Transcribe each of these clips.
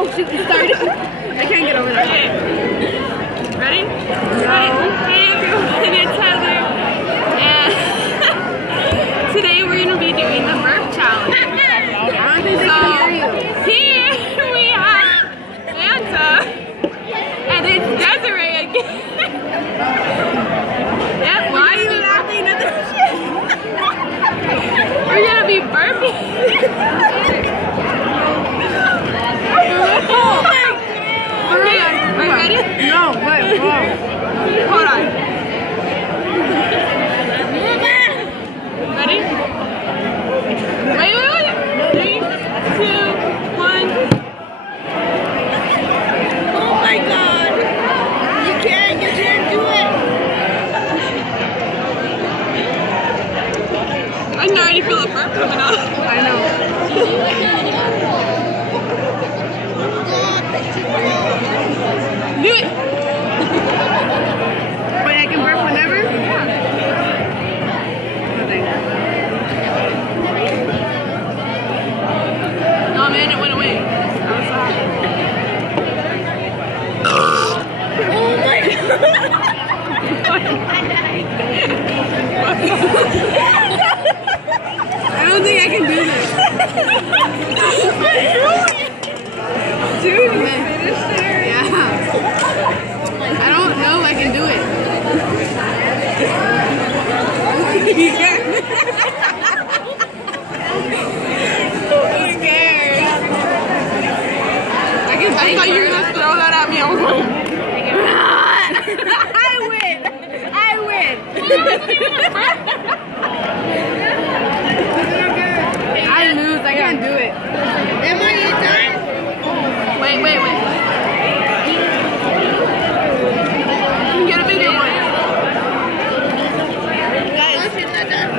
Oh shoot, it started. I can't get over that. Okay. Ready? No. Hey everyone, it's Heather. And today we're going to be doing the burp challenge. So here we have Santa and it's Desiree again. Yep, why are you laughing at this shit? We're going to be burping. Are you ready? No, wait, whoa. Hold on. Ready? Wait. 3, 2, 1. Oh my god. You can't do it. I can already feel a burp coming up. I know. Do it! Wait, I can burp whenever? Yeah. No man, it went away. I was sorry. Oh my god! I don't think I can do this. Dude, you finished there? Yeah. I don't know if I can do it. I'm scared. I thought you were gonna throw that at me. I was like, I win. I lose. I can't do it. Emma, you done? wait. Get a video one. Guys, it's not done.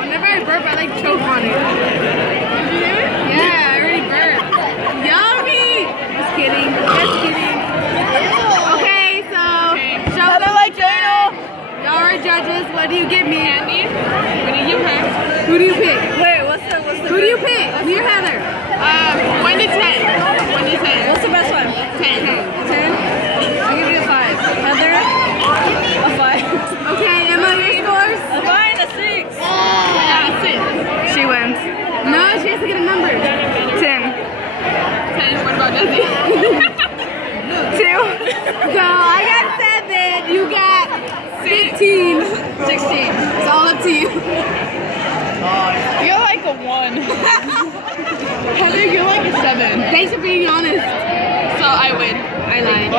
Whenever I burp, I like choke on it. Yeah, I already burped. Yummy! Just kidding. Okay, so show them my channel. Y'all are judges. What do you give me? Andy, what do you give her? Who do you pick? Wait, what's the Who do you pick? Me or Heather? 1 to 10. 1 to 10. What's the best one? 10. 10? I'll give you a 5. Heather? A 5. Okay, Emma, your scores? A 5, a 6. Yeah, 6. She wins. No, she has to get a number. 10. 10. What about Desi? 2. So I got 7. You got 15. 16. It's all up to you. You're like a 1. Heather, you're like a 7. Thanks for being honest. So I win. I lied.